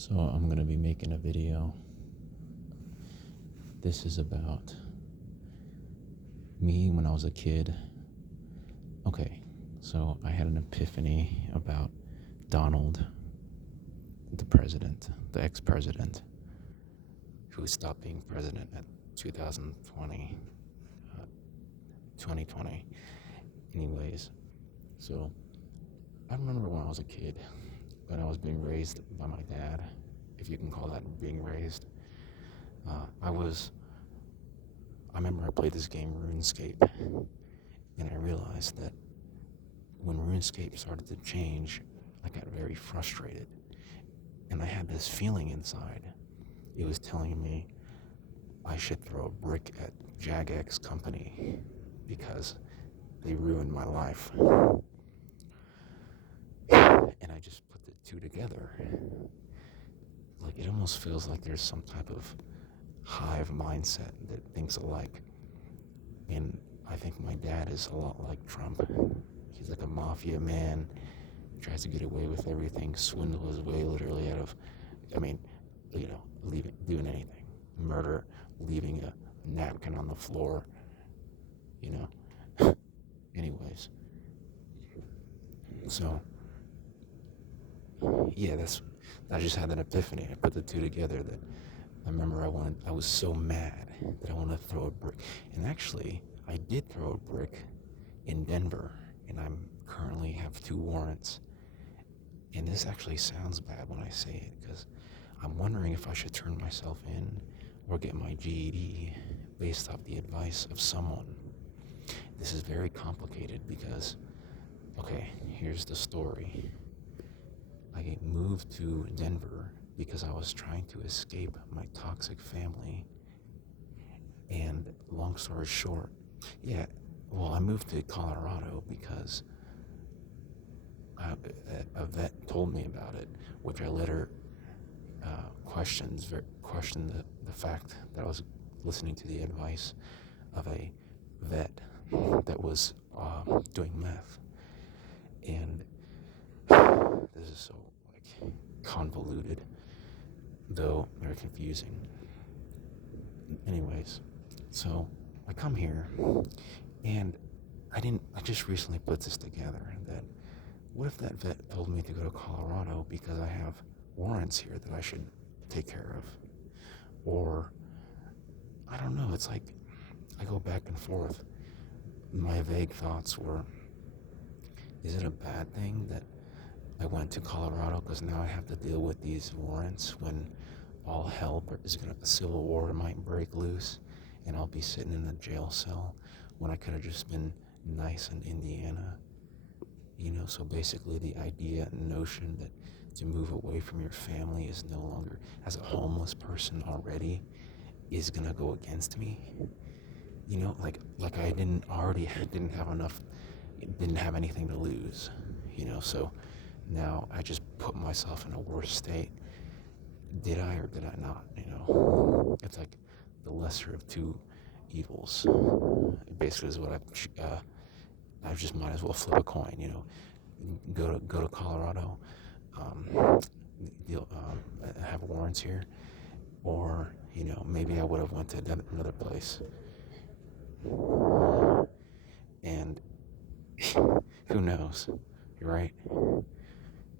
So I'm going to be making a video. This is about me when I was a kid. Okay, so I had an epiphany about Donald, the president, the ex-president, who stopped being president at 2020. Anyways, so I remember when I was a kid, when I was being raised by my dad, if you can call that being raised. I remember I played this game, RuneScape, and I realized that when RuneScape started to change, I got very frustrated. And I had this feeling inside. It was telling me I should throw a brick at Jagex company because they ruined my life. And I just put the two together. Like, it almost feels like there's some type of hive mindset that thinks alike. And I think my dad is a lot like Trump. He's like a mafia man, tries to get away with everything, swindle his way literally out of, doing anything. Murder, leaving a napkin on the floor, Anyways. So, yeah, I just had that epiphany. I put the two together that I remember I was so mad that I wanted to throw a brick. And actually, I did throw a brick in Denver, and I currently have 2 warrants. And this actually sounds bad when I say it, because I'm wondering if I should turn myself in or get my GED based off the advice of someone. This is very complicated because, okay, here's the story. I moved to Denver because I was trying to escape my toxic family. And long story short, I moved to Colorado because a vet told me about it, which I later questioned the fact that I was listening to the advice of a vet that was doing meth. And this is so convoluted, though very confusing. Anyways, so I come here, and I just recently put this together that what if that vet told me to go to Colorado because I have warrants here that I should take care of? Or, I don't know, it's like I go back and forth. My vague thoughts were, is it a bad thing that I went to Colorado because now I have to deal with these warrants when all hell a civil war might break loose and I'll be sitting in a jail cell when I could have just been nice in Indiana? So basically the idea and notion that to move away from your family is no longer, as a homeless person already, is gonna go against me. Like I didn't have anything to lose, so now I just put myself in a worse state. Did I or did I not? It's like the lesser of two evils. It basically is what I just might as well flip a coin. Go to Colorado, have warrants here, or maybe I would have went to another place. And who knows, right?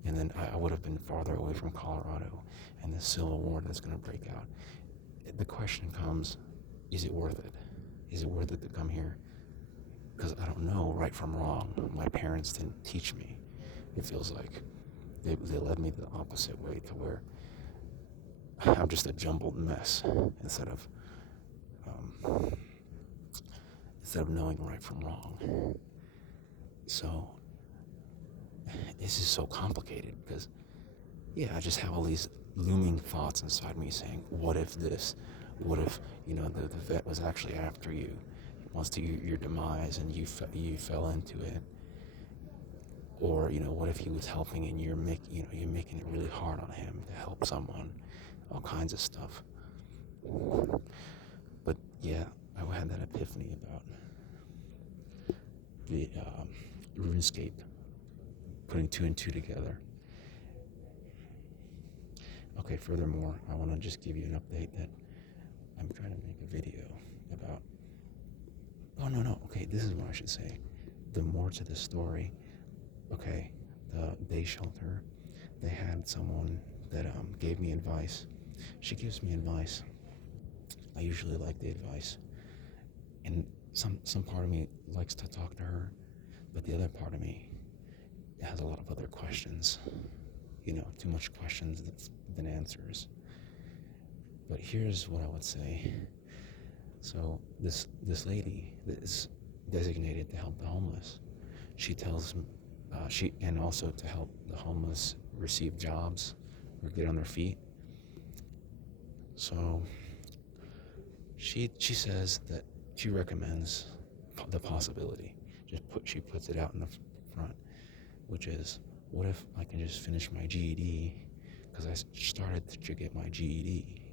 And then I would have been farther away from Colorado and the civil war that's going to break out. The question comes, is it worth it? Is it worth it to come here? Because I don't know right from wrong. My parents didn't teach me. It feels like they led me the opposite way, to where I'm just a jumbled mess instead of knowing right from wrong. So this is so complicated because, I just have all these looming thoughts inside me saying, what if this? What if, the vet was actually after you, wants to your demise, and you fell into it? Or, what if he was helping and you're making it really hard on him to help someone? All kinds of stuff. But I had that epiphany about the RuneScape, putting 2 and 2 together. Okay, furthermore, I want to just give you an update that I'm trying to make a video about. Oh, no. Okay, this is what I should say. The more to the story. Okay, the day shelter, they had someone that gave me advice. She gives me advice. I usually like the advice. And some part of me likes to talk to her, but the other part of me has a lot of other questions. Too much questions than answers. But here's what I would say. So this lady that is designated to help the homeless, she tells and also to help the homeless receive jobs or get on their feet. So she says that she recommends the possibility. She puts it out in the front, which is, what if I can just finish my GED? Because I started to get my GED,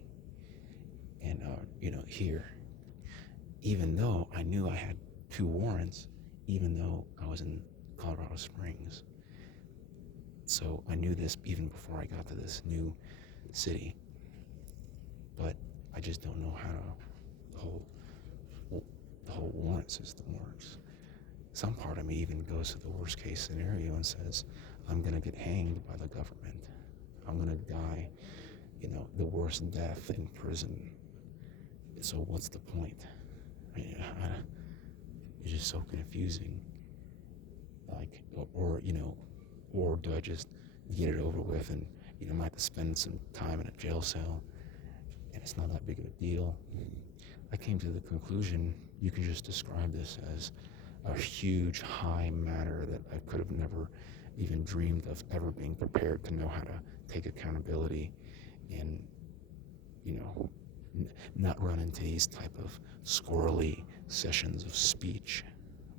and here, even though I knew I had 2 warrants, even though I was in Colorado Springs. So I knew this even before I got to this new city, but I just don't know how the whole warrant system works. Some part of me even goes to the worst case scenario and says, I'm gonna get hanged by the government. I'm gonna die, the worst death in prison. So what's the point? It's just so confusing. Like, or do I just get it over with and, I might have to spend some time in a jail cell and it's not that big of a deal. I came to the conclusion you can just describe this as a huge high matter that I could have never even dreamed of ever being prepared to know how to take accountability and, not run into these type of squirrely sessions of speech,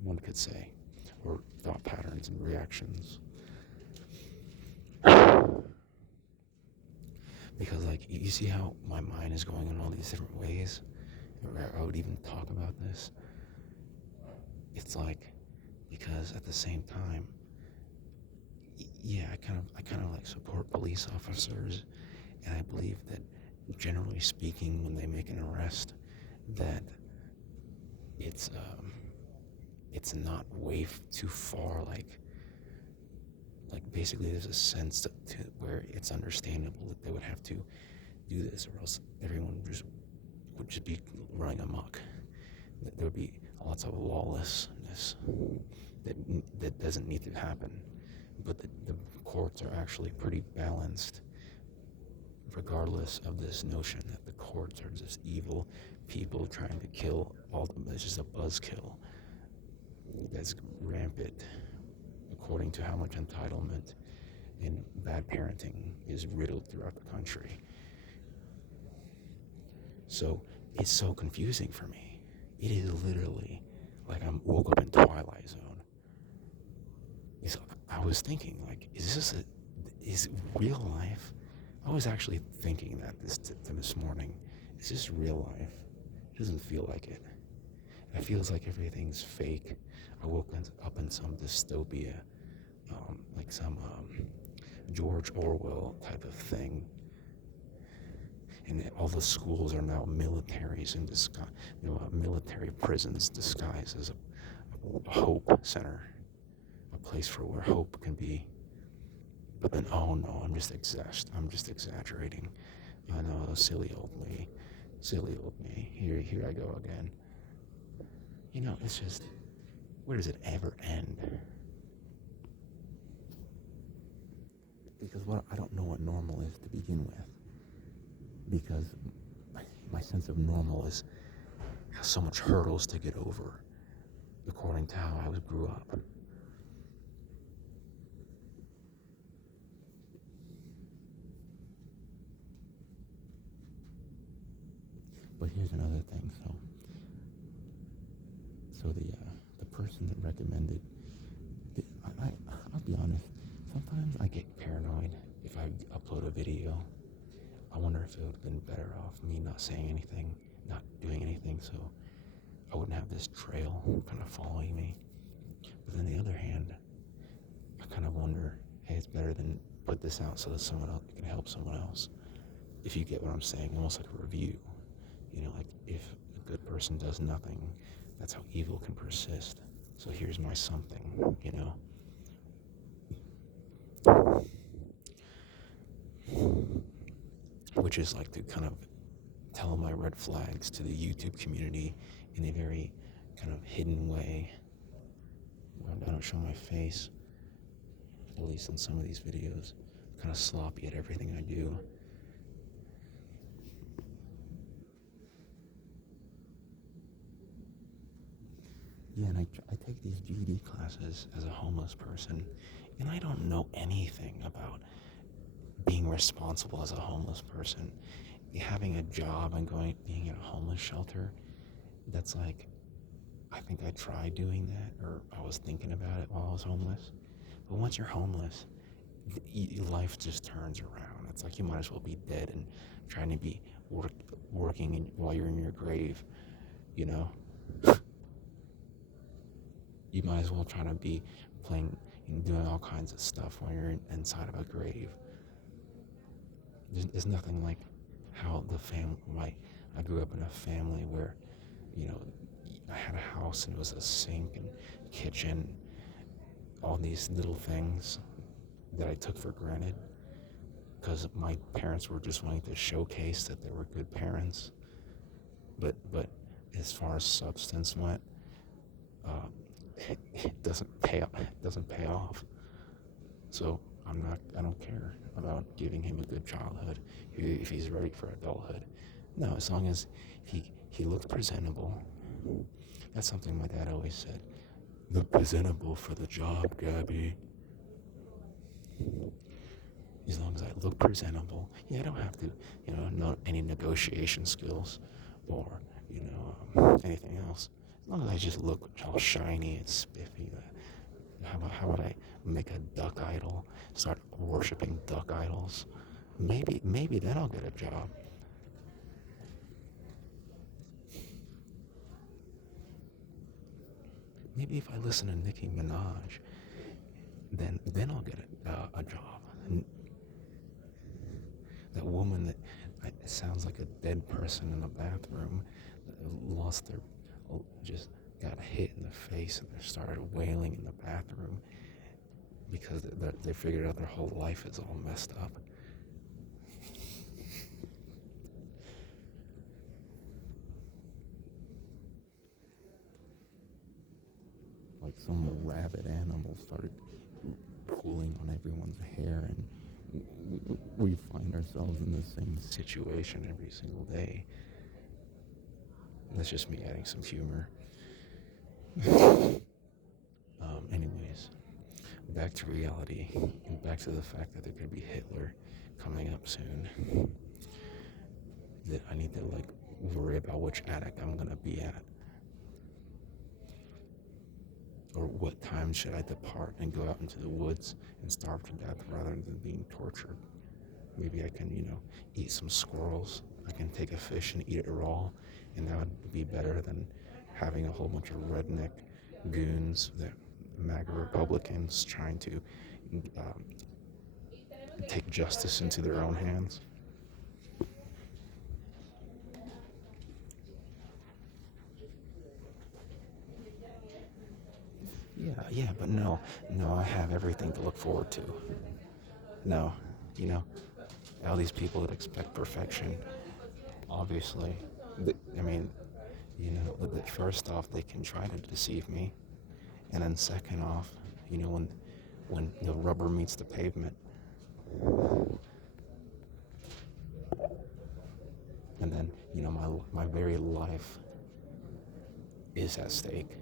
one could say, or thought patterns and reactions. Because, like, you see how my mind is going in all these different ways, where I would even talk about this. It's like, because at the same time, I kind of like support police officers, and I believe that generally speaking, when they make an arrest, that it's not way too far. Like basically, there's a sense to where it's understandable that they would have to do this, or else everyone would just be running amok. There would be lots of lawlessness that doesn't need to happen. But the courts are actually pretty balanced, regardless of this notion that the courts are just evil people trying to kill all of them. It's just a buzzkill that's rampant, according to how much entitlement and bad parenting is riddled throughout the country. So it's so confusing for me. It is literally like I'm woke up in Twilight Zone. I was thinking, like, is real life? I was actually thinking that this morning. Is this real life? It doesn't feel like it. It feels like everything's fake. I woke up in some dystopia, like some George Orwell type of thing. And all the schools are now militaries in disguise, military prisons disguised as a hope center, a place for where hope can be. But then, oh no, I'm just exaggerating. I know, silly old me. Here I go again. It's just, where does it ever end? Because I don't know what normal is to begin with. Because my sense of normal has so much hurdles to get over, according to how I grew up. But here's another thing. So the person that recommended, I'll be honest. Sometimes I get paranoid if I upload a video. I wonder if it would have been better off me not saying anything, not doing anything, so I wouldn't have this trail kind of following me. But on the other hand, I kind of wonder, hey, it's better than put this out so that someone else can help someone else. if you get what I'm saying, almost like a review. Like if a good person does nothing, that's how evil can persist. So here's my something. Which is like to kind of tell my red flags to the YouTube community in a very kind of hidden way. I don't show my face, at least in some of these videos. I'm kind of sloppy at everything I do. Yeah, and I take these GED classes as a homeless person, and I don't know anything about being responsible as a homeless person. Having a job and being in a homeless shelter, that's like, I think I tried doing that, or I was thinking about it while I was homeless. But once you're homeless, life just turns around. It's like you might as well be dead and trying to be working while you're in your grave, you know? You might as well try to be playing and doing all kinds of stuff while you're inside of a grave. There's nothing like how I grew up in a family where, you know, I had a house and it was a sink and kitchen, all these little things that I took for granted because my parents were just wanting to showcase that they were good parents. But as far as substance went, uh, it doesn't pay off. So I don't care about giving him a good childhood if he's ready for adulthood. No, as long as he looks presentable. That's something my dad always said. Look presentable for the job, Gabby. As long as I look presentable. Yeah, I don't have to, know any negotiation skills or, anything else. As long as I just look all shiny and spiffy. How would I make a duck idol? Start worshiping duck idols? Maybe then I'll get a job. Maybe if I listen to Nicki Minaj, then I'll get a job. And that woman that sounds like a dead person in a bathroom, just got hit in the face and they started wailing in the bathroom because they figured out their whole life is all messed up. Like some rabid animal started pulling on everyone's hair, and we find ourselves in the same situation every single day. That's just me adding some humor. Anyways, back to reality, and back to the fact that there could be Hitler coming up soon. That I need to worry about which attic I'm gonna be at, or what time should I depart and go out into the woods and starve to death rather than being tortured. Maybe I can, eat some squirrels. I can take a fish and eat it raw, and that would be better than having a whole bunch of redneck goons, that MAGA Republicans trying to take justice into their own hands. Yeah, but no, I have everything to look forward to. No, all these people that expect perfection, obviously, I mean, first off, they can try to deceive me, and then second off, when the rubber meets the pavement, and then my very life is at stake.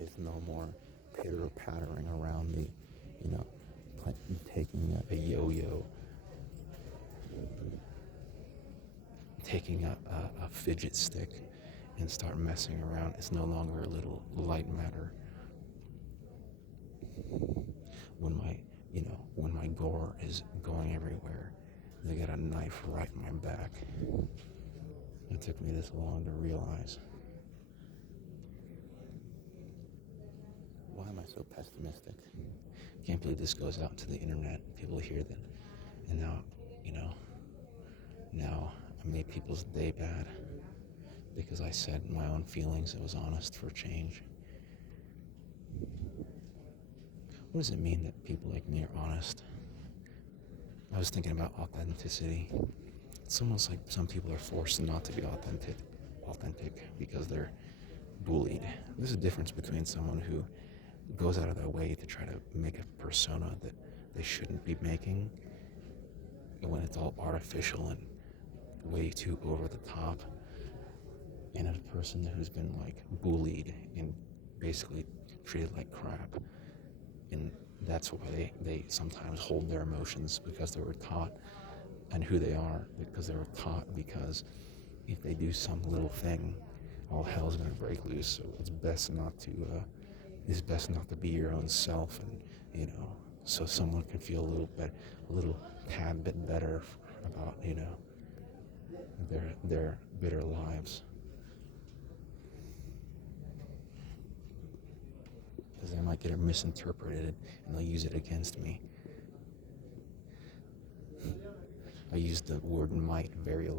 It's no more pitter-pattering around me, you know, taking a yo-yo, taking a fidget stick and start messing around. It's no longer a little light matter. When my gore is going everywhere, they got a knife right in my back. It took me this long to realize. Why am I I so pessimistic? Can't believe this goes out to the internet. People hear that, and now, you know, now I made people's day bad because I said my own feelings. It was honest for change. What does it mean that people like me are honest? I was thinking about authenticity. It's almost like some people are forced not to be authentic because they're bullied. There's a difference between someone who goes out of their way to try to make a persona that they shouldn't be making when it's all artificial and way too over the top, and a person who's been like bullied and basically treated like crap. And that's why they sometimes hold their emotions, because they were taught, and who they are because they were taught, because if they do some little thing, all hell's gonna break loose. So it's best not to be your own self, and so someone can feel a little tad bit better about their bitter lives, because they might get it misinterpreted and they'll use it against me. I use the word might very